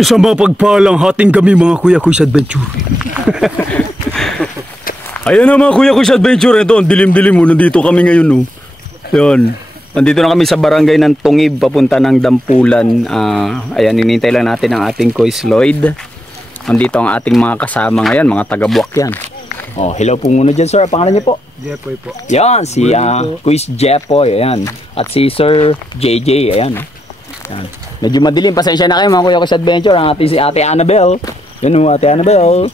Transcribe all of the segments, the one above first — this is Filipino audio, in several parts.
Isang mapagpalang hating kami mga Kuya Kuys Adventure. Ayan na mga Kuya Kuys Adventure. Ito, dilim-dilim mo. Nandito kami ngayon. No? Yan. Nandito na kami sa barangay ng Tungib papunta ng Dampulan. Ayan, hinintay lang natin ang ating Kuys Lloyd. Nandito ang ating mga kasama ngayon, mga taga-Buwak yan. Oh, hello po muna dyan sir. Pangalan niyo po? Jepoy po. Yan, si Kuys Jepoy. Ayan. At si Sir JJ. Ayan. Yan. Medyo madilim, pasensya na kayo mga Kuya Kuys Adventure. Ang ating si Ate Annabel. Yan o, Ate Annabel.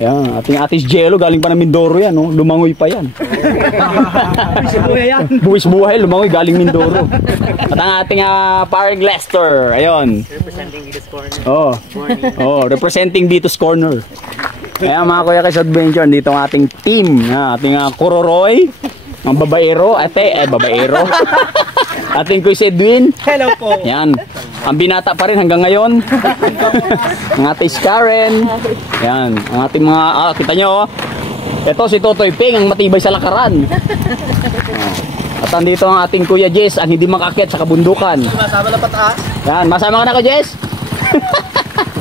Yan, ating Atis Jello, galing pa ng Mindoro yan, no? Lumangoy pa yan. Buwis buhay yan. Buwis buhay, lumangoy, galing Mindoro. At ang ating paring Lester, ayun. Representing Vito's Corner. Representing Vito's Corner. Ayan mga Kuya Kuys Adventure, dito ang ating team. Ating Kuroroy, ang babaero, babaero. Ating Kuys Edwin. Hello po. Yan. Ang binata pa rin hanggang ngayon. Ang ating Karen. Yan. Ang ating mga, kita nyo, ito si Totoy Ping, ang matibay sa lakaran. At andito ang ating Kuya Jess, ang hindi makakyat sa kabundukan. Masama na pataas. Yan. Masama ka na ko, Jess?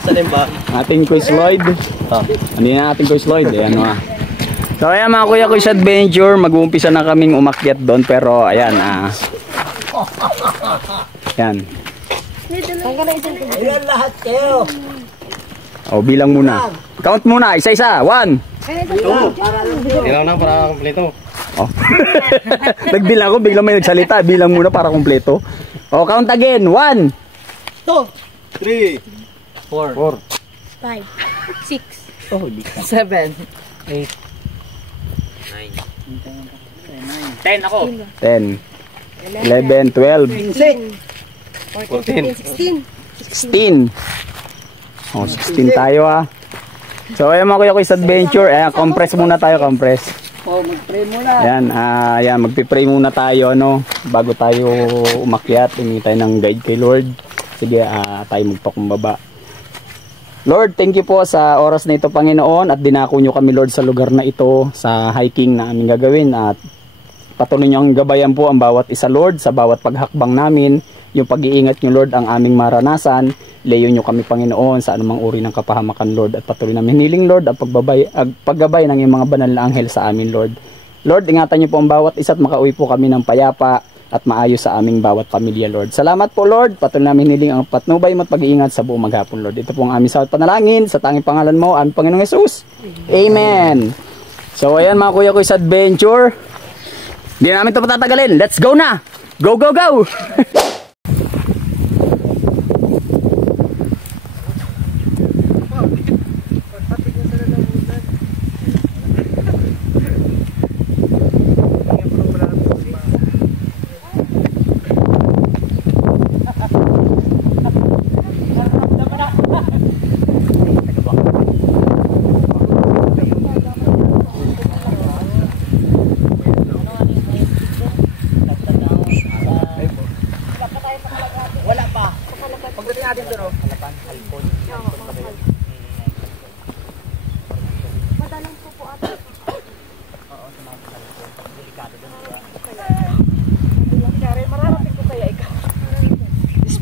Salim ba? Ating Kuys Lloyd. Hindi na ating Kuys Lloyd. Ayan o. So ayan mga Kuya Kuys Adventure, mag-uumpisa na kaming umakyat doon. Pero ayan, yan. Ayan lahat kayo. O, bilang muna. Count muna, isa-isa. 1. Bilang na para kompleto. Oh. Nagbilang ako, biglang may nagsalita. Bilang muna para kompleto. O, count again. 1, 2, 3, 4, 5, 6, 7, 8, 10 ako. 10, 11, 12, 14, 16. O, 16 tayo So, ayan mga Kuya Kuys Adventure. Ayan, compress muna tayo, compress. mag-pray muna. Ayan, ayan, magpipray muna tayo, no? Bago tayo umakyat, humingi tayo ng guide kay Lord. Sige, tayo magpakumbaba. Lord, thank you po sa oras na ito, Panginoon, at dinako nyo kami, Lord, sa lugar na ito, sa hiking na aming gagawin, at patuloy nyo ang gabayan po ang bawat isa, Lord, sa bawat paghakbang namin. Yung pag-iingat nyo, Lord, ang aming maranasan. Leyo nyo kami, Panginoon, sa anumang uri ng kapahamakan, Lord, at patuloy namin hiniling, Lord, ang paggabay ng iyong mga banal na anghel sa amin, Lord. Lord, ingatan nyo po ang bawat isa at makauwi po kami ng payapa at maayos sa aming bawat pamilya, Lord. Salamat po, Lord. Patuloy namin hiniling ang patnubay mo at pag-iingat sa buong maghapon, Lord. Ito po ang aming sawat panalangin sa tanging pangalan mo, aming Panginoong Yesus. Amen. So, ayan mga Kuya Kuys Adventure. Hindi namin ito patatagalin. Let's go na! Go, go, go!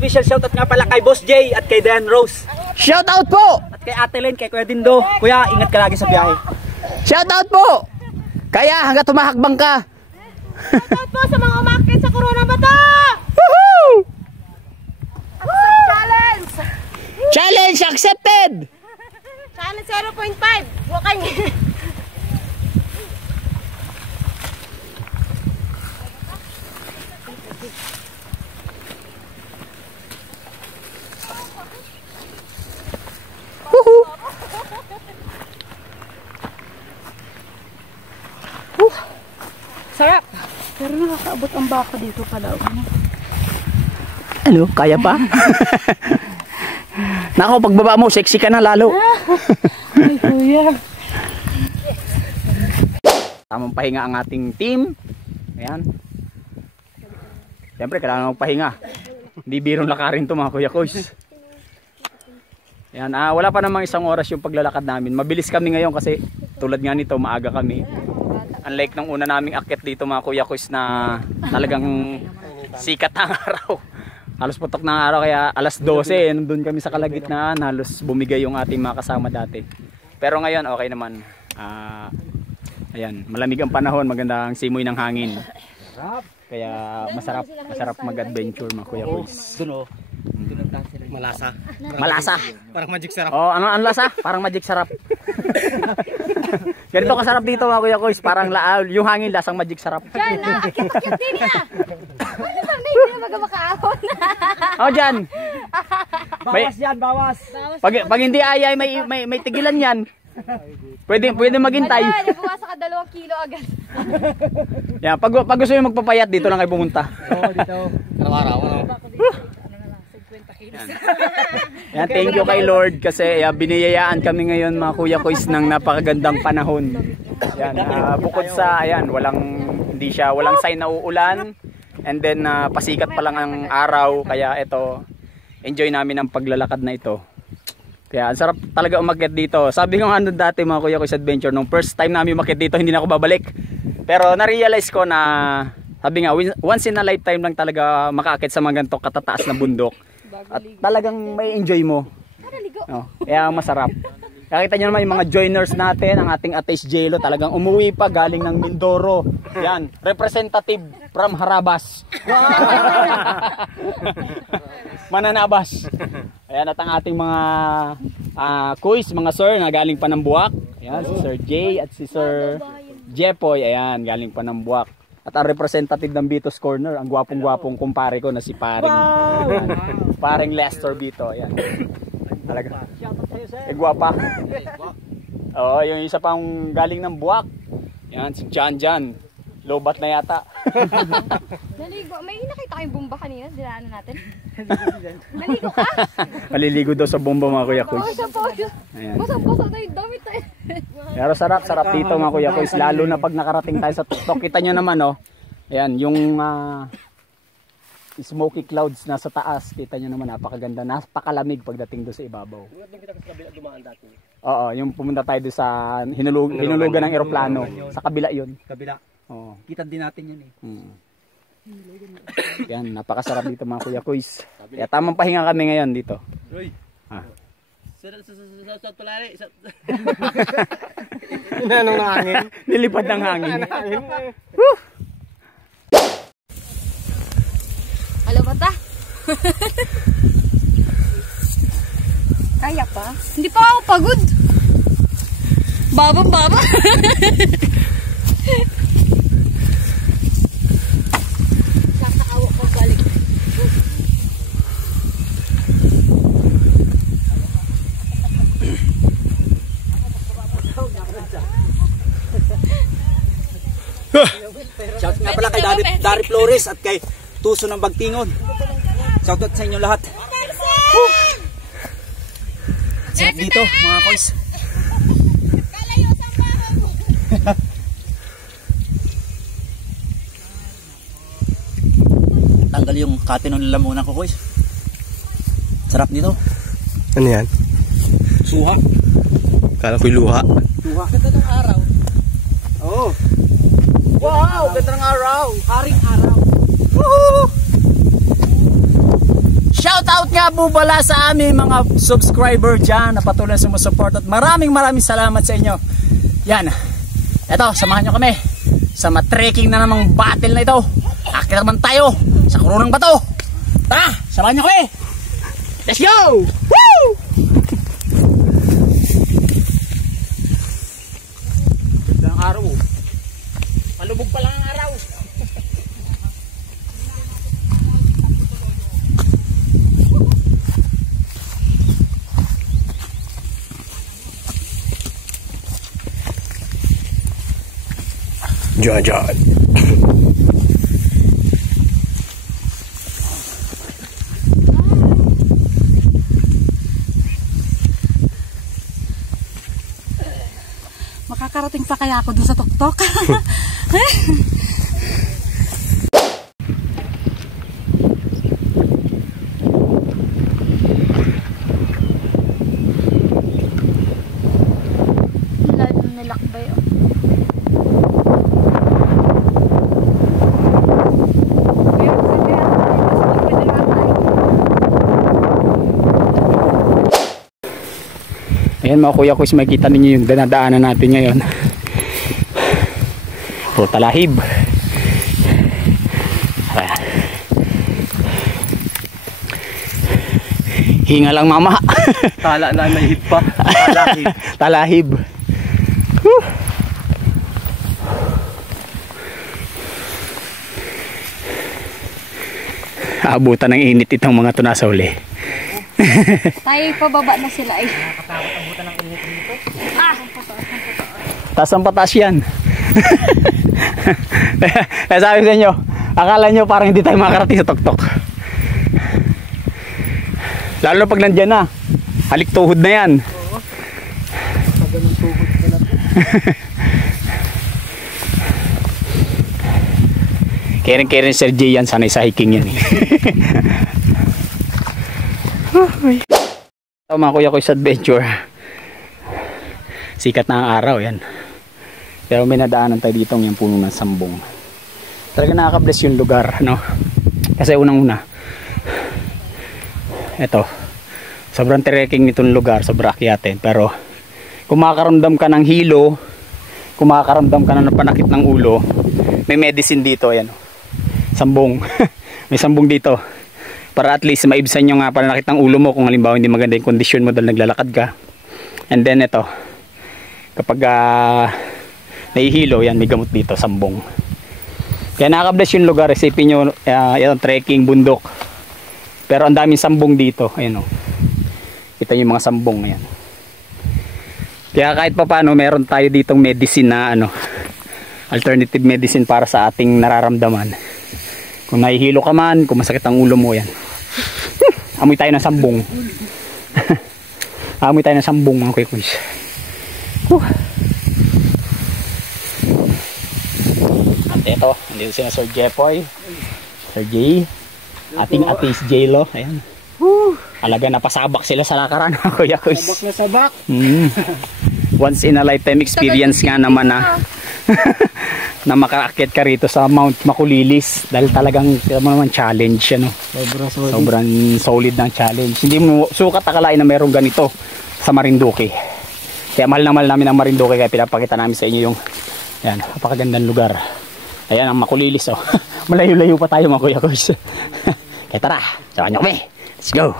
Special shoutout nga pala kay Boss J at kay Dan Rose. Shoutout po! At kay Ate Len, kay Kuya Dindo. Kuya, ingat ka lagi sa biyahe. Shoutout po! Kaya hanggat tumahakbang ka. Shoutout po sa mga umakit sa Corona Bata! Woohoo! Accept challenge! Challenge accepted! Challenge 0.5. Bukan niya. Sarap! Pero nakakaabot ang baka dito pala. Ano? Kaya pa? Nako, pagbaba mo, sexy ka na lalo. Ay, kuya. Tamang pahinga ang ating team. Ayan. Siyempre, kailangan magpahinga. Hindi birong lakarin to mga Kuya Kuys. Ayan, wala pa namang isang oras yung paglalakad namin. Mabilis kami ngayon kasi tulad nga nito, maaga kami. Unlike nung una naming akyat dito mga Kuya Kuys na talagang sikat ang araw. Halos putok ng araw kaya alas 12 nandun kami sa kalagitnaan, halos bumigay yung ating mga kasama dati. Pero ngayon okay naman. Ayan, malamig ang panahon, maganda ang simoy ng hangin. Kaya masarap mag-adventure mga kuya boys. Doon Malasa. Malasa. Parang magic sarap. Oh, ano ang lasa? Parang magic sarap. Ganito kasarap dito mga kuya boys, parang yung hangin lasang magic sarap. Diyan na, akit-akit din na. Ano ba, hindi na magkamakaahon. Oh, dyan. Bawas yan, bawas. Pag hindi ayay, may tigilan yan. Pwede maghintay. Ano, nabawasan ka 2 kilo agad. Yan, pag gusto nyo magpapayat, dito lang kayo pumunta. Oo, dito. Araw-araw, ano? Yan, thank you kay Lord kasi biniyayaan kami ngayon mga kuya kois ng napakagandang panahon. Yan, bukod sa walang sign na uulan, and then pasikat pa lang ang araw, kaya ito enjoy namin ang paglalakad na ito. Kaya ang sarap talaga umakyat dito. Sabi ko nga dati mga kuya kois adventure, nung first time namin umakyat dito hindi na ako babalik. Pero na-realize ko na sabi nga once in a lifetime lang talaga makaakyat sa mga ganito katataas na bundok. At talagang may enjoy mo. Oh, kaya masarap. Nakita nyo naman yung mga joiners natin, ang ating Ates Jelo, talagang umuwi pa galing ng Mindoro. Yan, representative from Harabas. Mananabas. Ayan, at ang ating mga kuis, mga sir na galing pa ng Buwak. Ayan, si Sir Jay at si Sir Jepoy. Ayan, galing pa ng Buwak. At ang representative ng Bito's Corner, ang gwapong-gwapong kumpare ko na si Paring. Wow! Paring Lester Bito. Ayan. Talaga. Gwapa. Oo, yung isa pang galing ng Buwak. Yan, si Jan. Lobat na yata. Naligo. May nakita kayong bomba kanina, dinaanan natin. Naligo ka? Maliligo daw sa bomba mga kuya kuys. Ayan. Basang-basa na yung damit tayo. Pero sarap dito mga kuya kuys, lalo na pag nakarating tayo sa tuktok. Kita nyo naman oh. Ayan, yung smoky clouds nasa taas. Kita nyo naman, napakaganda. Napakalamig pagdating doon sa ibabaw. Oo, yung pumunta tayo doon sa hinulugan ng eroplano. Sa kabila yun. Kabila. Oo. Kita din natin yan eh. Yan, napakasarap dito mga kuya kuys. Kaya tamang pahinga kami ngayon dito. Uy. Sa tulari. Nanong ng hangin. Nilipad ng hangin. Alam mo ta? Kaya pa? Hindi pa ako pagod. Baba. Kakaawa ko balik. Shout nga pala kay Dari Flores at kay Tuso ng Bagtingon. Shout out sa inyo lahat. Sarap dito mga koys. Tanggal yung kate ng lalamunan ko koys. Sarap dito. Ano yan? Suha. Kala ko'y luha. Suha. Ganda ng araw. Oh. Wow, ganda ng araw. Haring araw. Woohoo! Shout out nga po pala sa aming mga subscriber dyan na patuloy na sumusuport at maraming salamat sa inyo. Yan. Eto, samahan nyo kami sa matrekking na namang battle na ito. Akit naman tayo sa Kurunang Bato. Tara, samahan nyo kami. Let's go! Woo! Ganda ng araw. Palubog pa lang ang araw. John. Makakarating pa kaya ako dun sa tuktok? Lalo nilakbay oh. Ayan mga kuya quiz, makikita ninyo yung dinadaanan natin ngayon. Puro talahib. Ayan. Hinga lang mama. Tala na may hip pa. Talahib. Talahib. Abutan ng init itong mga tunasauli. Tayo pababa na sila eh. Taas ang pataas yan. Kaya sabi sa inyo, akala nyo parang hindi tayo makakarating sa tuktok. Lalo pag nandyan na, halik tuhod na yan. Ganun tuhod ka na po. Kering Sir J yan, sanay sa hiking yan. Ito mga kuya ko sa adventure. Sikat na ang araw yan. Pero may nadaanan tayo dito yung puno ng sambong. Talaga nakaka-bless yung lugar, no? Kasi unang-una, ito, sobrang trekking nitong lugar, sobrang akyatin. Pero kung makakaramdam ka ng hilo, kung makakaramdam ka ng panakit ng ulo, may medicine dito, ayan. Sambong. May sambong dito. Para at least maibsan yung pananakit ng ulo mo kung halimbawa hindi maganda yung kondisyon mo dahil naglalakad ka. And then ito, kapag nahihilo, yan, may gamot dito, sambong. Kaya nakaka-bless yung lugar. Isipin nyo, yan, trekking, bundok. Pero ang daming sambong dito. Ayan o. Kita nyo yung mga sambong. Ayan. Kaya kahit pa paano, meron tayo ditong medicine na alternative medicine para sa ating nararamdaman. Kung nahihilo ka man, kung masakit ang ulo mo, yan. Amoy tayo ng sambong. Amoy tayo ng sambong mga kuya-kuys. At ito, nandito sila Sir Jepoy, Sir J, ating atis J-Lo. Ayan. Alaga napasabak sila sa lakaran mga kuya-kuys. Sabak na sabak. Once in a lifetime experience nga naman na makaakyat ka rito sa Mount Makulilis dahil talagang naman challenge sobrang solid ng challenge. Hindi mo sukat akalain na mayroong ganito sa Marinduque. Kaya mahal na mahal namin ang Marinduque, kaya pinapakita namin sa inyo yung yan, napakagandang lugar. Ayan ang Makulilis oh. Malayo-layo pa tayo mga kuya-kuys. Kaya tara, samahan nyo kami. Let's go.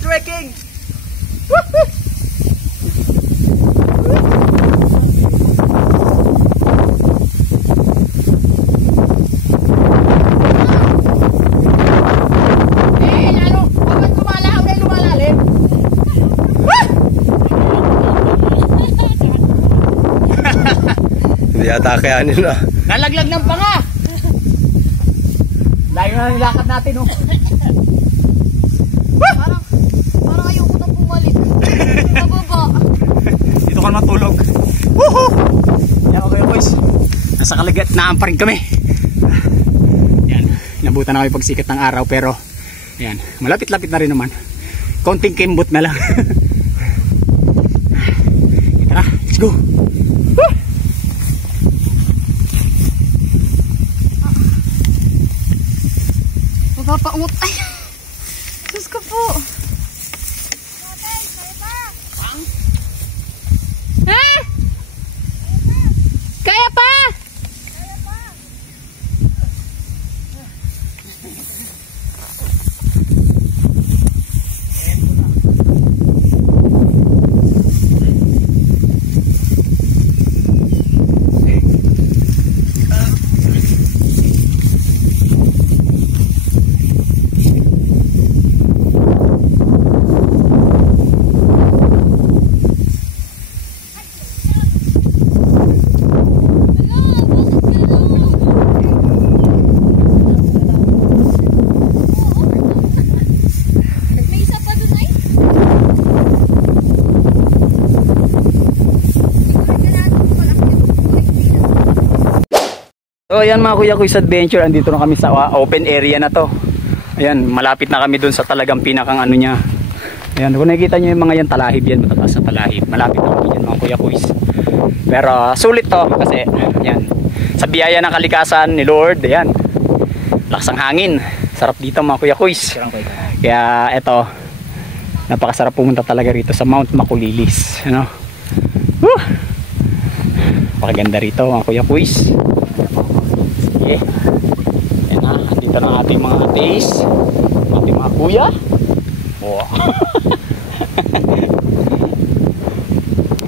Trekking! Hindi ata kayanin na. Nalaglag ng panga! Layo na nilakad natin oh. Parang ayoko nang bumalik. Pababa. Dito ka matulog. Woohoo! Yan okay boys. Nasa kalagitnaan pa rin kami. Yan. Inabutan na kami pagsikat ng araw pero yan. Malapit-lapit na rin naman. Konting kimbot na lang. Tara, let's go. Mapapaungot. Ay! Diyos ko po. Ha? Kaya pa? So ayan mga Kuya Kuis Adventure, andito na kami sa open area na to. Ayan, malapit na kami dun sa talagang pinakang ano niya. Ayan, kung nakikita nyo yung mga yan, talahib yan, matataas na talahib. Malapit na kami yan mga Kuya Kuis. Pero sulit to kasi ayan, sa biyaya ng kalikasan ni Lord, ayan, lakas ang hangin. Sarap dito mga Kuya Kuis. Kaya eto, napakasarap pumunta talaga rito sa Mount Makulilis, ano? Woo! Napakaganda rito mga Kuya Kuis. Sige. Ayan na, andito na ating mga taste, ating mga kuya. Wow.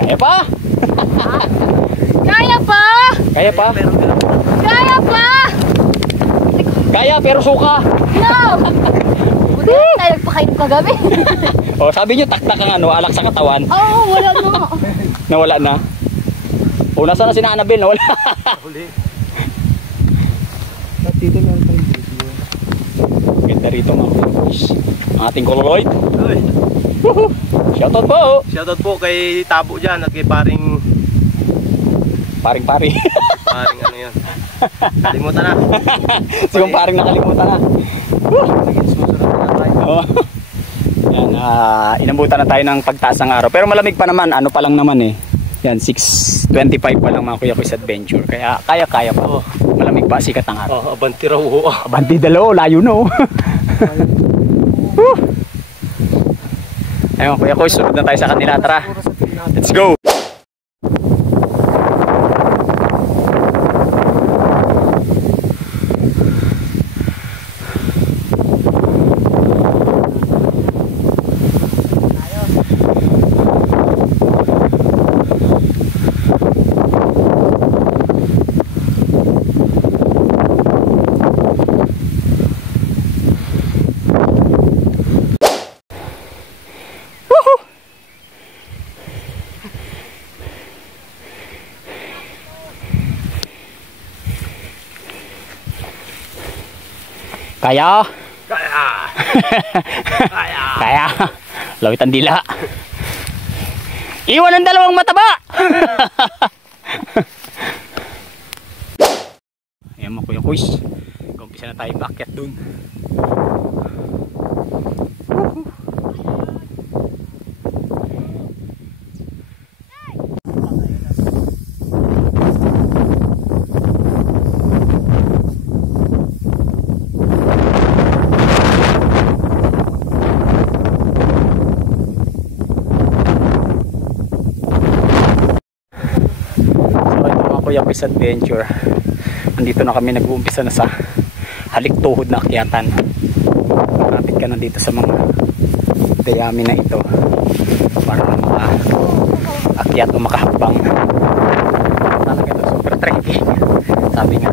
Kaya pa? Kaya pa! Kaya pa? Kaya pa! Kaya pero suka. No! Buti tayo nagpakain kagabi. O sabi nyo taktak ang ano, alak sa katawan. Oo, wala na. Nawala na. O nasa na si Annabelle, nawala. Huli. Dito na yung video. Ganda rito mga kuya. Ang ating Coloroid. Uy. Shoutout po. Shoutout po kay Tabo dyan at kay paring Paring-pari. ano yan. Kalimutan na. Sigong paring nakalimutan na. Susunod na tayo. Oh. Yan, inambutan na tayo ng pagtaas ng araw. Pero malamig pa naman, ano pa lang naman eh. Yan, 6:25 pa lang mga Kuya Kuis Adventure. Kaya kaya pa. Malamig pa, sikat ang araw. Oh, abanti raw. Abanti dalaw, layo no. Ayun Kuya Kuis, sunod na tayo sa kanila. Tara, let's go. Kaya? Kaya! Kaya! Kaya. Lawit ang dila. Iwan ang dalawang mataba. Ayan mga Kuya Kuis. Kumpisa na tayo baakyat dun. Kuya Kuis Adventure, andito na kami, nag-uumpisa na sa haliktuhod na akyatan. Malapit ka na dito sa mga dayami na ito para maka-akyat o makahakbang. Talaga ito super trekking, sabi nga.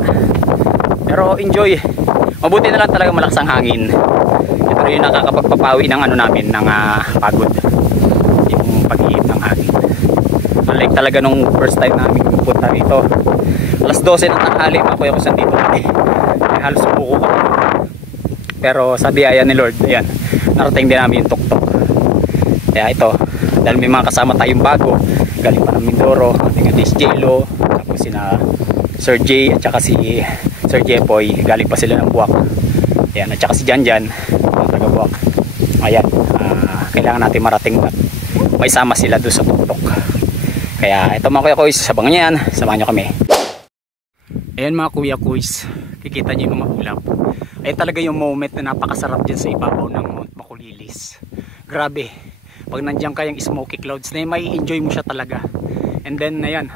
Pero enjoy, mabuti na lang talaga, malakas ang hangin. Ito rin yung nakakapagpapawi ng ano namin, ng pagod, yung pag-ihip ng hangin. Like talaga nung first time namin pupunta rito, alas 12 ng tanghali mga Kuya Kuis dito kami. Halos buko kami. Pero sa biyaya ni Lord, ayan, narating din namin yung tuktok. Kaya ito, dahil may mga kasama tayong bago, galing pa ng Mindoro, ating Atis J-Lo, tapos sina Sir J at saka si Sir Jepoy, galing pa sila ng Buwak. Ayan, at saka si Janjan, taga Buwak. Ayan, kailangan natin marating at may sama sila doon sa tuktok. Kaya ito mga Kuya Kuis, sabangan nyo yan, samahan nyo kami. Ayan mga Kuya Kuis, kikita nyo yung mga ulap. Ayan talaga yung moment na napakasarap dyan sa ibabaw ng Mount Makulilis. Grabe, pag nandiyan kayang smoky clouds na yun, may enjoy mo siya talaga. And then ayan,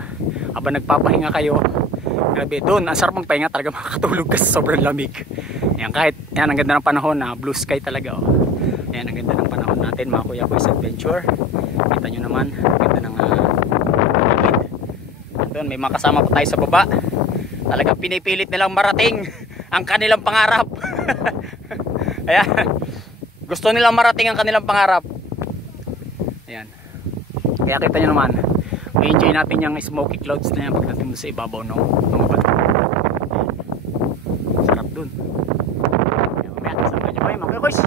habang nagpapahinga kayo, grabe doon, ang sarap magpahinga talaga, makakatulog ka sa sobrang lamig. Ayan, kahit yan, ang ganda ng panahon, blue sky talaga. Oh. Ayan, ang ganda ng panahon natin mga Kuya Kuis Adventure. Kita nyo naman, ang ganda ng doon, may mga kasama pa tayo sa baba. Talagang pinipilit nilang marating ang kanilang pangarap. Ayan, gusto nilang marating ang kanilang pangarap. Ayan, kaya kita nyo naman, may enjoy natin yung smoky clouds na yan pagdating mo sa ibabaw ng mga bato. Sarap dun. Mamaya kasama nyo kayo mga Kuya Kuis.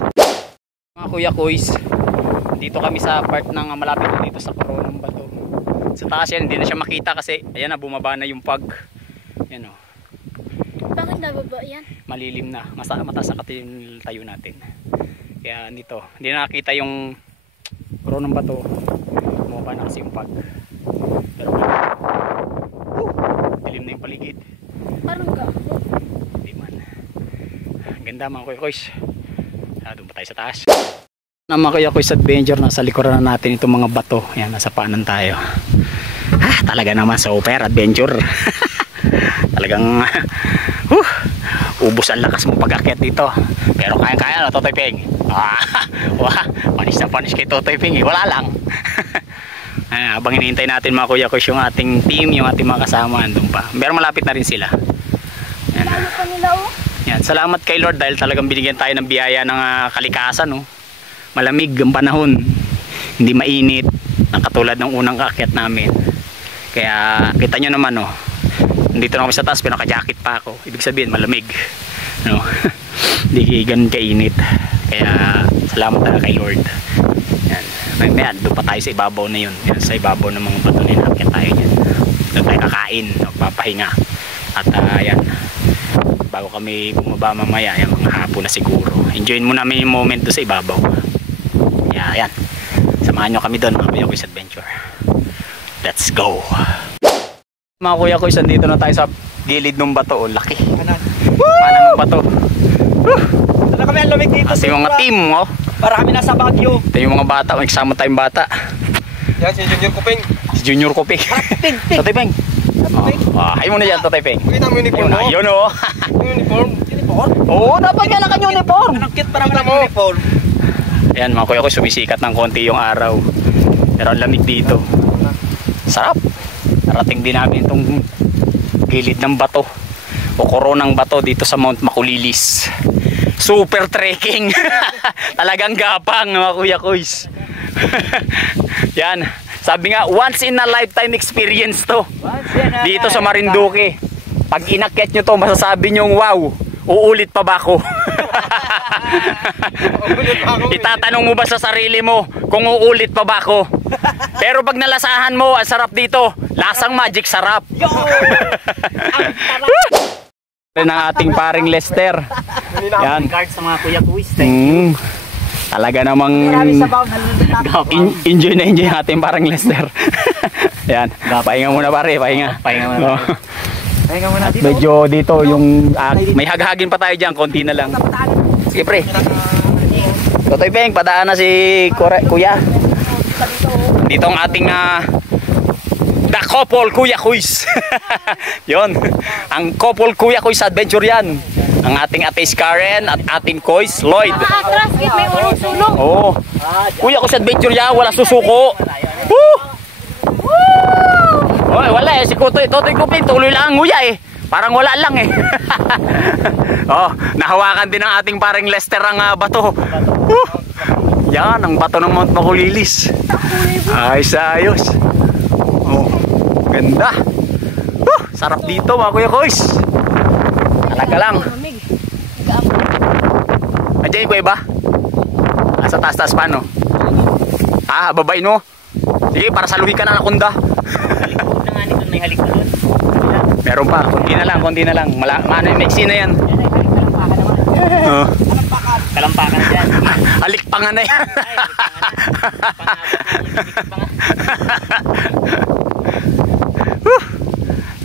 Mga Kuya Kuis, dito kami sa part ng malapit dito sa koronang bato. Sa taas yan, hindi na siya makita kasi ayan na, bumaba na yung pag. Yan o. Nababa yan. Malilim na. Mataas na kasi yung tayo natin. Kaya dito, hindi na nakita yung kuro ng bato. Bumaba na kasi yung pag. Pero dilim na yung paligid. Parang gago. Hindi man. Ganda mga Kuya Koys. Doon pa tayo sa taas. Na mga Kuya Koys Adventure, nasa likuran na natin itong mga bato. Yan, nasa paanan tayo. Talaga naman super adventure. Talagang ubos ang lakas mong pag-akyat dito. Pero kaya-kaya na Totoy Peng. Panis na panis kay Totoy Peng. Wala lang. Habang hinihintay natin mga Kuya Koys yung ating team, yung ating mga kasama, andun pa. Pero malapit na rin sila. Yan. Yan. Salamat kay Lord dahil talagang binigyan tayo ng biyaya ng kalikasan. No? Malamig ang panahon. Hindi mainit. Katulad ng unang kaakyat namin. Kaya kita nyo naman, no? Dito na kami sa taas pero naka-jacket pa ako. Ibig sabihin malamig, no? Hindi ganun kainit. Kaya salamat talaga kay Lord. Yan. May doon pa tayo sa ibabaw na yun. Yan, sa ibabaw ng mga bato na yun. Kaya tayo yan. Doon tayo kakain, magpapahinga. At yan, bago kami bumaba mamaya, yan, mga hapon na siguro. Enjoyin mo namin yung moment doon sa ibabaw. Yan. Samahan nyo kami doon mga Kuya Koys Adventure. Let's go. Mga Kuya Koys, dito na tayo sa gilid ng bato. Oh, laki. Panan ng bato. Dala kami ang lamig dito. Kasi yung mga team, oh. Para kami nasa Baguio. Ito yung mga bata. May kasama tayong bata. Yan si Junior Kuping. Si Junior Kuping. Totoy Peng. Hay mo na dyan, Totoy Peng. Kita mo uniform mo. Ayun, oh. Uniform. Oo, dapat nga naka-uniform. Ang cute para mo uniform. Ayan mga Kuya Koys, sumisikat ng konti yung araw. Pero ang lamig dito. Sarap. Narating din namin itong gilid ng bato o koronang bato dito sa Mount Makulilis. Super trekking. Talagang gapang mga Kuya Koys. Yan. Sabi nga, once in a lifetime experience to. Dito sa Marinduque. Pag inakyat nyo to, masasabi nyo, wow, uulit pa ba ako? Itatanong mo ba sa sarili mo kung uulit pa ba ako? Pero pag nalasahan mo, ang sarap dito. Lasang magic sarap. Ng ating paring Lester. Yan. Card sa mga Kuya Koys. Talaga namang enjoy na enjoy ang ating paring Lester. Yan. Pahinga muna pare, pahinga. Pahinga muna. Pahinga muna dito. Medyo dito yung may haghagin pa tayo diyan, konti na lang. Sige pre. Totoy Peng, padaan na si Kuya. Dito ang ating The Couple Kuya Koys. Yon. Ang Couple Kuya Koys Adventure yan. Ang ating ate Karen at ating Koys Lloyd. Nakakras, may ulong-sulong. Oo. Kuya Koys Adventure yan, wala susuko. Oy, wala eh, si Totoy Kuping tuloy lang ang nguya eh. Parang wala lang eh. Oh, nahawakan din ng ating paring Lester ang bato. Yan, ang bato ng Mount Makulilis. Ayos. Oh, ganda. Sarap dito mga Kuya Koys. Talaga lang. Andiyan yung kuya ba? Sa taas-taas pa no? Babain mo. Sige, para saluhin ka na nakunda. May halik na doon. Meron pa, konti na lang. Mano yung mixi na yan. Kalampakan dyan. Halik pa nga na yan.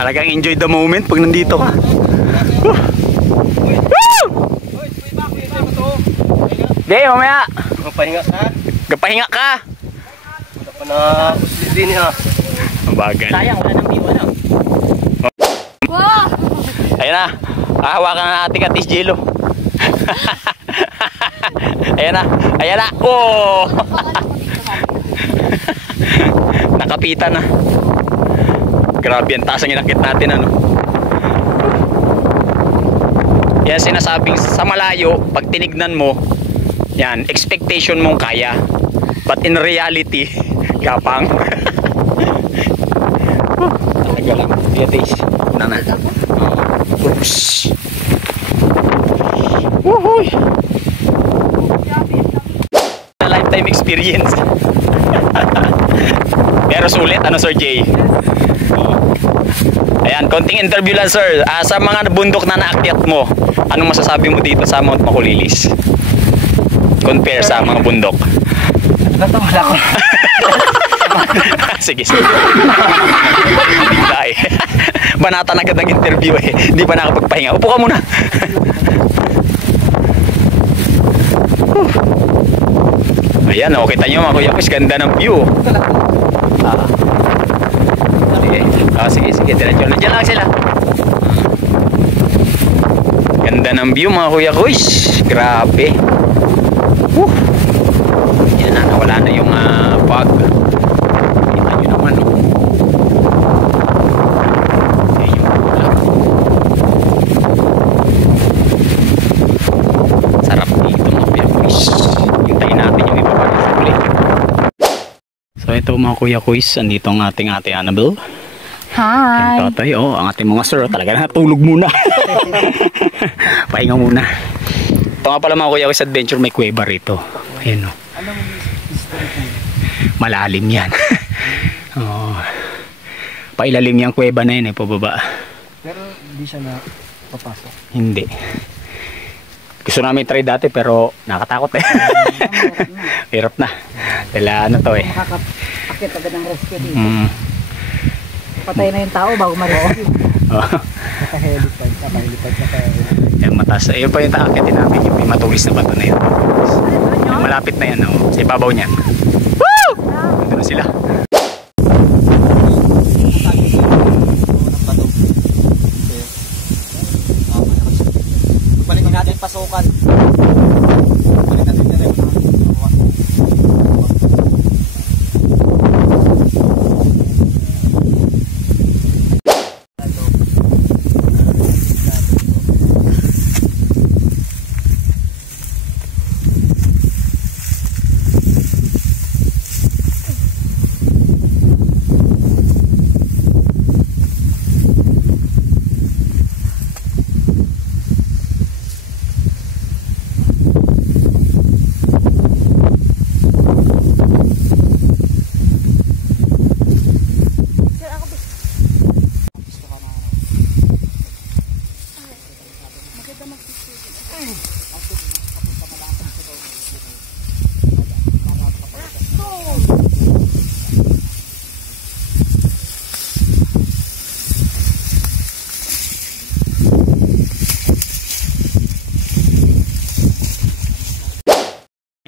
Talagang enjoy the moment pag nandito ka. Gay, mamaya. Pahinga ka. Gapahinga ka. Punta pa na uslit din ha. Bagal. Sayang, wala nang view ano. Wow! Ayan na. Hawakan na natin Katis Jello. Ayan na. Oh! Nakapitan na. Grabe ang taas ang inakit natin ano. Yan sinasabing sa malayo, pag tinignan mo, yan, expectation mong kaya. But in reality, gapang. Talaga lang. Katis. Na. Oops. Woohoo! Lifetime experience. Pero sulit, ano Sir Jay? Ayan, konting interview lang sir. Sa mga bundok na naakyat mo, anong masasabi mo dito sa Mount Makulilis? Compare sa mga bundok. Wala ko. Sige, sige. Bigla eh. Banata na agad ng interview eh. Hindi pa nakapagpahinga. Upo ka muna. Ayan, oh, kita nyo mga kuya Kuis, ganda ng view. Sige, sige, diretso na. Diyan lang sila. Ganda ng view mga kuya Kuis. Grabe. Yan na, nawala na yung fog. Kita nyo naman. Yan yung ulap. Sarap dito mga kuya Kuis. Hintayin natin yung ibaba sa uli. So ito mga kuya Kuis, andito ang ating ate Annabelle. Hi! Yung tatay, oh, ang ating mga sir, talaga natulog muna. Pahinga muna. Ito nga pala mga kuya Kuis adventure, may kuweba rito. Ayan o. Malalim yan. Oh. Pailalim yung kuweba na yan eh, pababa. Pero hindi siya na papasok. Hindi. Gusto namin try dati pero nakatakot eh. Hirap na. Dala ano to eh. Makakapakit agad ng rescue dito. Patay na yung tao bago ma-rescue. Naka-helipad. Yung mataas. Ayun pa yung takakitin namin. Yung may matulis na bato na yun. Yung malapit na yan. Oh. Sa ibabaw niyan. Woo! Ito na sila. Balikan natin pasukan. Balikan natin direct.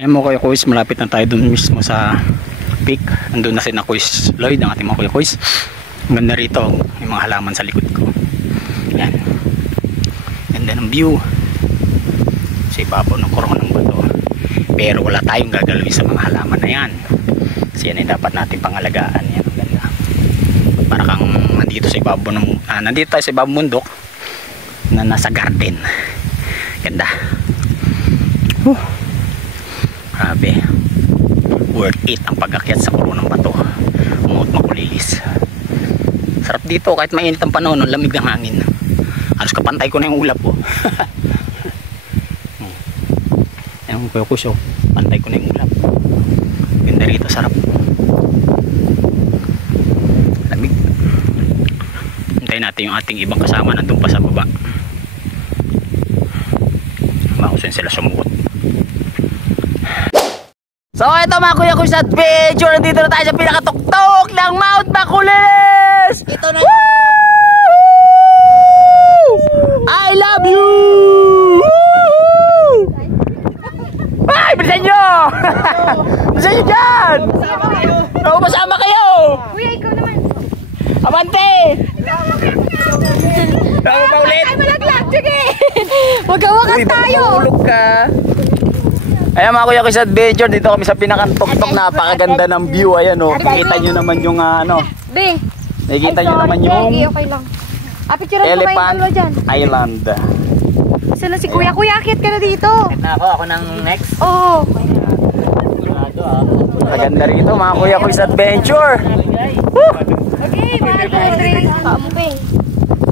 Ayan mo kuya Kuis, malapit na tayo dun mismo sa peak. Andun na si na Kuis Lloyd, ang ating mga kuya Kuis. Ang ganda rito, may mga halaman sa likod ko. Ayan. Ganda ng view. Sa ibabaw ng korong ng bato. Pero wala tayong gagalawin sa mga halaman na yan. Kasi yan ay dapat natin pangalagaan. Yan, ang ganda. Para kang nandito sa ibabaw ng, nandito tayo sa ibabaw bundok na nasa garden. Ganda. Grabe, worth it ang pag-akyat sa puro ng bato, Mount Makulilis. Sarap dito kahit mainit ang panahon, ang lamig ng hangin. Halos kapantay ko na yung ulap ko. Ayan ko yung kusyo, pantay ko na yung ulap. Ganda rito, sarap. Lamig. Hintayin natin yung ating ibang kasama nandun pa sa baba. Makusin sila sumukot. So ito mga kuya Kuis adventure, nandito na tayo sa pinakatuktok ng Mount Makulilis. Ito na. I love you. Ay, bilisan nyo. Bilisan nyo dyan. Oo, masama kayo. Kuya, ikaw naman. Abante. Tama pa ulit. Ay, malaglag. Sige. Wag-wakas tayo. Mahulog ka. Ayan mga kuya Kuis adventure, dito kami sa pinakantoktok, napakaganda ng view. Ayan o, nakikita nyo naman yung ano, Be. nakikita nyo naman yung Okay lang. Picture mo Elephant kayo dyan. Island. Sila si Kuya. Kuya, akit ka na dito. Ako ng next. Oo. Maganda rito mga kuya Kuis adventure. Okay, bye. Kamu, Be.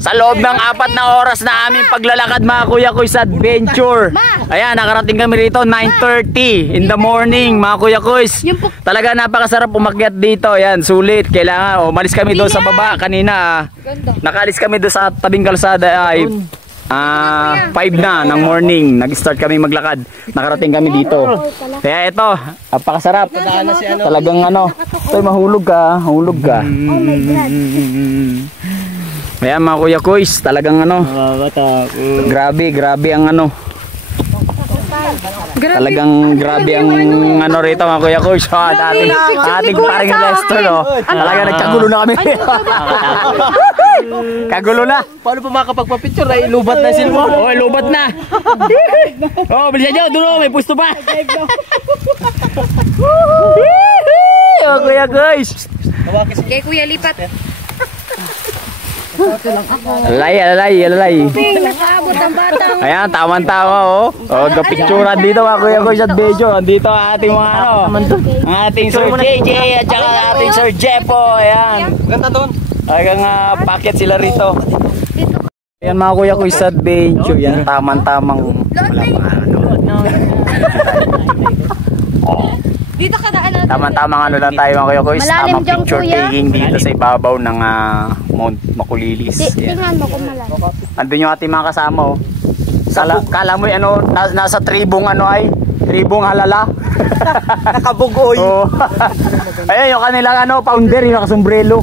Sa loob ng 4 na oras na aming paglalakad mga kuya kuys adventure. Ayan, nakarating kami rito 9:30 in the morning mga kuya kuys. Talaga napakasarap umakyat dito. Ayan, sulit. Kailangan, umalis kami doon sa baba kanina. Nakalis kami doon sa tabing kalsada ay 5 na ng morning. Nag-start kami maglakad. Nakarating kami dito. Kaya ito, napakasarap. Talagang ito mahulog ka. Hulog ka. Oh my God. Ayan mga kuya kuys, talagang grabe ang talagang grabe ang rito mga kuya kuys. Ating paring Lester talaga nagkagulo na kami. Kagulo na. Paano pa makapagpa-picture ay lubat na silmo? Oh, lubat na. Oh, bilisan nyo, dulo, may pusto pa. Oh, kuya guys. Kay Kuya lipat. Alay. Nakaabot ang batang. Ayan, tama-tama oh. Oh, gapicturan dito mga kuya guys at video. Andito ang ating mga ang ating Sir JJ at saka ating Sir Jepo. Ayan. Ganda doon. Talagang packet sila rito. Ayan mga kuya kuya sa adventure. Yan tamang-tamang Dito ka daan natin. tamang lang tayo mga kuya kuya. Malalim Tamang dyan, picture kuya. taking dito sa ibabaw ng Mount Makulilis. Ayan. Tingnan mo kung malalim. Andun yung ating mga kasama oh. Kala mo nasa tribong tribong halala. Nakabugoy. Oh. Ayun yung kanilang founder yung nakasombrelo.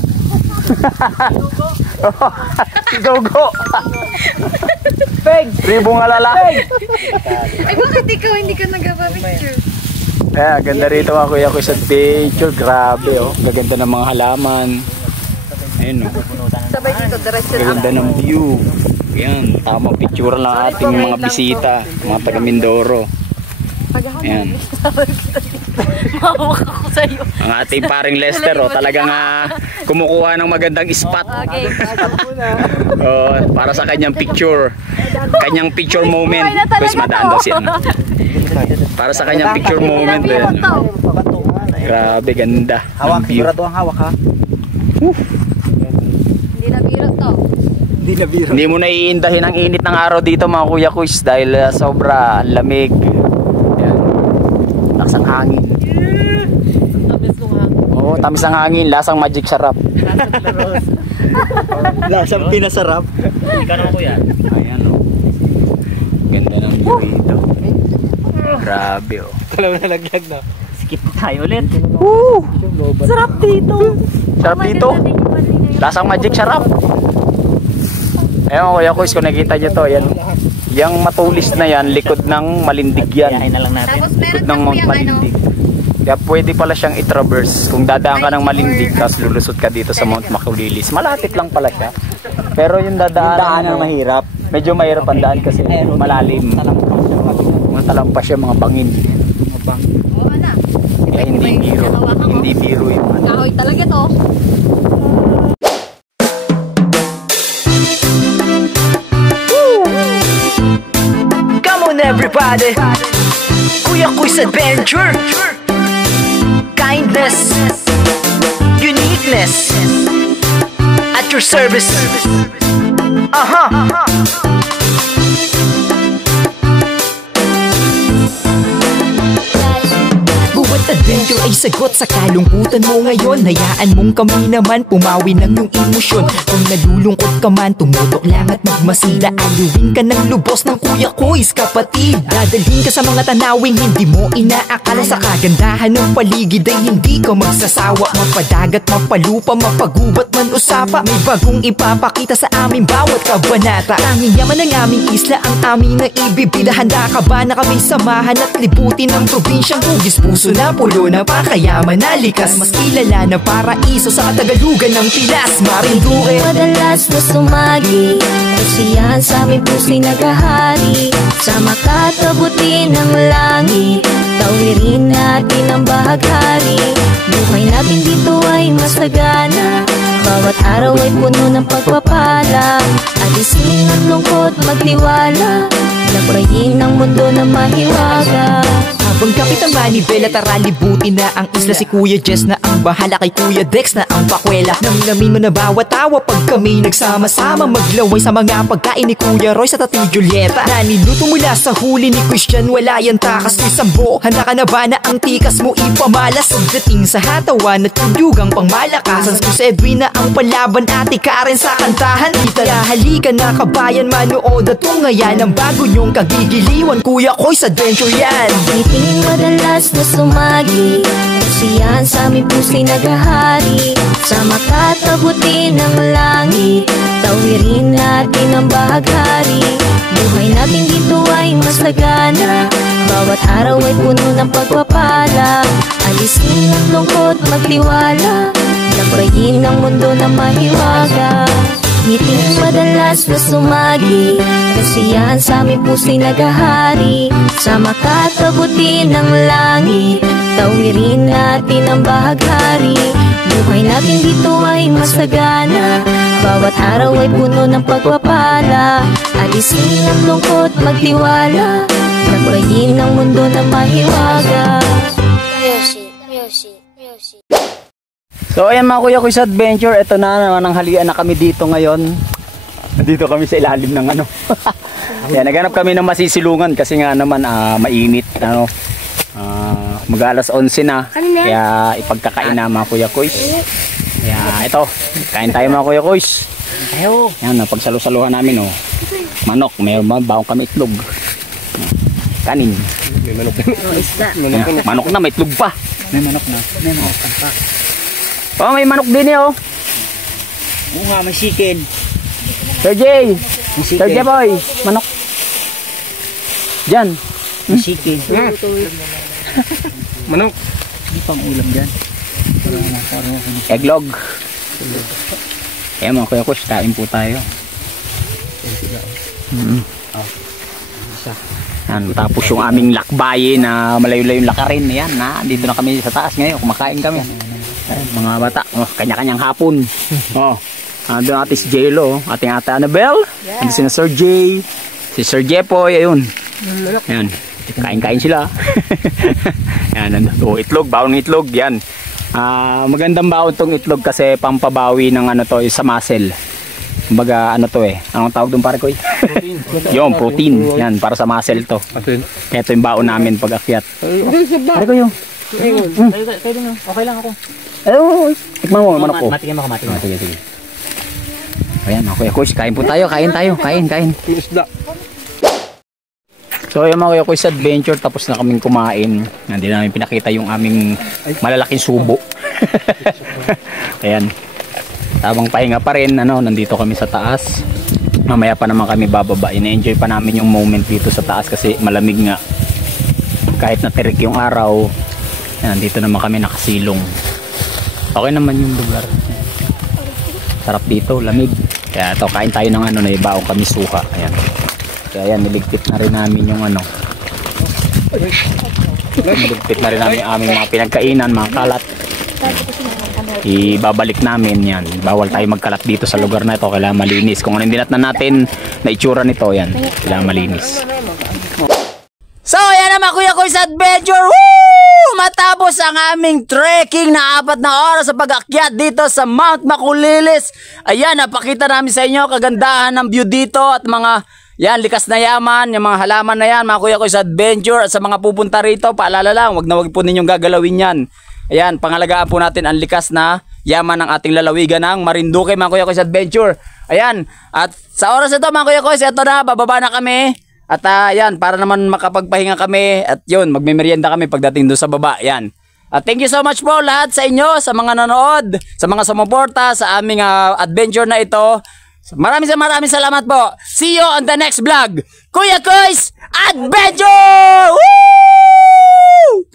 Dugo. Tribong halala. Ay, bakit ikaw hindi ka nagpa-picture? Ayan, ganda rito mga kuya ko sa adventure. Grabe oh. Gaganda ng mga halaman. Ayun oh. Sabay dito, diretso Gaganda ng view. Ayan, tamang picture lang ating mga bisita, mga taga Mindoro. Ayan. Mawak ako sa'yo. Ang ating paring Lester talagang kumukuha ng magandang spot. Para sa kanyang picture. Kanyang picture moment. Guys, madaan daw siya. Para sa kanyang picture moment. Grabe, ganda. Hawak, sigurado ang hawak ha. Hindi na biro to. Hindi mo naiindahin ang init ng araw dito mga kuya kuys dahil sobra lamig. Ayan. Lakas ang hangin. Oo, tamis ang hangin. Lasang magic sarap. Lasang pinasarap. Ikaw naman kuya. Ayan o. Ganda ng view dito. Grabe o. Kalaw na laglag na. Skip tayo ulit. Sarap dito. Sarap dito. Lasang magic sarap. Ayun kuya kuys, kung nakita nyo to, yan. Yung matulis na yan, likod ng Malindig yan. Yahin na lang natin. Tapos Likod meron ng Mount Malindig. Kaya pwede pala siyang i-traverse. Kung dadaan ka ng Malindig, tapos lulusot ka dito sa Mount Makulilis. Malapit lang pala siya. Pero yung dadaan ang mahirap. Medyo mahirap ang daan kasi malalim. Mga talampas siya, mga bangin. Oo na. Kaya hindi biro. Hindi biro yung Kahoy talaga to. Everybody, Kuya Kuys Adventure, kindness, uniqueness, at your service. Bawat adventure ay sagot sa kalungkutan mo ngayon. Hayaan mong kami naman pumawi ng iyong emosyon. Kung nalulungkot ka man, tumutok lang at magmasida. Aliwin ka ng lubos ng Kuya Kuys, kapatid. Dadalhin ka sa mga tanawing hindi mo inaakala. Sa kagandahan ng paligid ay hindi ka magsasawa. Mapadagat, mapalupa, mapagubat man usapa. May bagong ipapakita sa aming bawat kabanata. Tanging yaman ng aming isla ang aming naibibida. Handa ka ba na kami samahan at libutin ng probinsyang hugis puso na pulo na pakayaman na likas? Mas kilala na paraiso sa Katagalugan ng Pilas, Marinduque. Madalas na sumagi, kasiyahan sa aming puso'y naghahari. Sa makakabuti ng langit, tawirin natin ang bahaghari. Buhay natin dito ay masagana, bawat araw ay puno ng pagpapala. Alisin ang lungkot, magtiwala, labrayin ang mundo na mahiwaga. Habang kapit ang manibela, tara libutin na ang isla. Si Kuya Jess na ang bahala, kay Kuya Dex na ang pakwela. Namnamin mo na bawat tawa pag kami nagsama-sama, maglaway sa mga pagkain ni Kuya Roy sa Tati Julieta. Naniluto mula sa huli ni Christian, wala yan takas ni Sambo. Handa ka na ba na ang tikas mo ipamalas? Pagdating sa hatawan at yugang pangmalakasan, si Edwin na ang palaban, Ate Karen sa kantahan. Tara halika na kabayan, manood at tungayan ang bago nyong kagigiliwan, Kuya Koy's Adventure yan. Ngiting madalas na sumagi, siyan sa aming puso'y naghahari. Sa makatabuti ng langit, tawirin natin ang bahaghari. Buhay natin dito ay masagana, bawat araw ay puno ng pagpapala. Alisin ang lungkot, magtiwala, labayin ang mundo na mahiwaga. Ngiting madalas na sumagi, kasiyahan sa aming puso'y naghahari. Sa makatabuti ng langit, tawirin natin ang bahaghari. Buhay natin dito ay masagana, bawat araw ay puno ng pagpapala. Alisin ang lungkot, magtiwala, labayin ang mundo na mahiwaga. So ayan mga Kuya Koy's Adventure, ito na naman ang halian na kami dito ngayon. Dito kami sa ilalim ng ano. Ayan, naghanap kami ng masisilungan kasi nga naman mainit, ano. Mag-alas 11 na. Kaya ipagkakain na mga Kuya Koy's. Kaya ito, kain tayo mga Kuya Koy's. Ayan, napagsalusaluhan namin, oh. Manok, mayroon baong kami itlog. Kanin. May manok na. Manok na, may itlog pa. May manok na. May manok pa. Oh, may manok din eh, oh. Oo nga, may chicken. Sir Jay. Sir Jay boy, manok. Diyan. May chicken. Manok. Hindi pang ulam dyan. Eglog. Kaya mga Kuya Koy's, kain po tayo. Yan, tapos yung aming lakbayin na malayo-layo yung lakarin. Yan, dito na kami sa taas ngayon. Kumakain kami. Ay, mga bata, kanya-kanyang hapon. Doon natin si J-Lo, ating ate Annabelle. Yeah. Si Sir J, si Sir Jepoy, ayun. Ayan, kain-kain sila. Yan, itlog, bawon ng itlog, yan. Magandang bawon tong itlog kasi pampabawi ng ano to, sa muscle. Kumbaga ano to anong tawag doon pare ko? Yung protein, yan, para sa muscle to. Kaya ito yung baon namin pag akyat. Pare ko yung. Okay lang ako. Tikman mo, manok ko. Matikin mo. Sige. Ayan, Kuya Koy's, kain po tayo, kain. So yung mga Kuya Koy's Adventure, tapos na kaming kumain. Hindi namin pinakita yung aming malalaking subo. Ayan. Tabang pahinga pa rin, nandito kami sa taas. Mamaya pa naman kami bababa. Ine-enjoy pa namin yung moment dito sa taas kasi malamig nga. Kahit natirik yung araw, nandito naman kami nakasilong. Okay naman yung lugar. Sarap dito, lamig. Kaya ito, kain tayo ng naibaong kami suka. Ayan. Kaya yan, niligpit na rin namin yung niligpit na rin namin aming mga pinagkainan, mga kalat. Ibabalik namin yan. Bawal tayo magkalat dito sa lugar na ito. Kailangan malinis. Kung anong dinat na natin na itsura nito, yan. Kailangan malinis. So, yan naman Kuya Koy's Adventure. Woo! Matapos ang aming trekking na 4 na oras sa pag-akyat dito sa Mount Makulilis. Ayan, napakita namin sa inyo kagandahan ng view dito at mga yan, likas na yaman, yung mga halaman na yan, mga Kuya Koy's Adventure. At sa mga pupunta rito, paalala lang, wag po ninyong gagalawin yan. Ayan, pangalagaan po natin ang likas na yaman ng ating lalawigan ng Marinduque, mga Kuya Koy's Adventure. Ayan, at sa oras ito mga Kuya Koy's, ito na, bababa na kami. At yan, para naman makapagpahinga kami. At yun, magmemerienda kami pagdating doon sa baba. Yan. At thank you so much po lahat sa inyo, sa mga nanood, sa mga sumuporta sa aming adventure na ito. Maraming salamat po. See you on the next vlog. Kuya Koy's Adventure! Woo!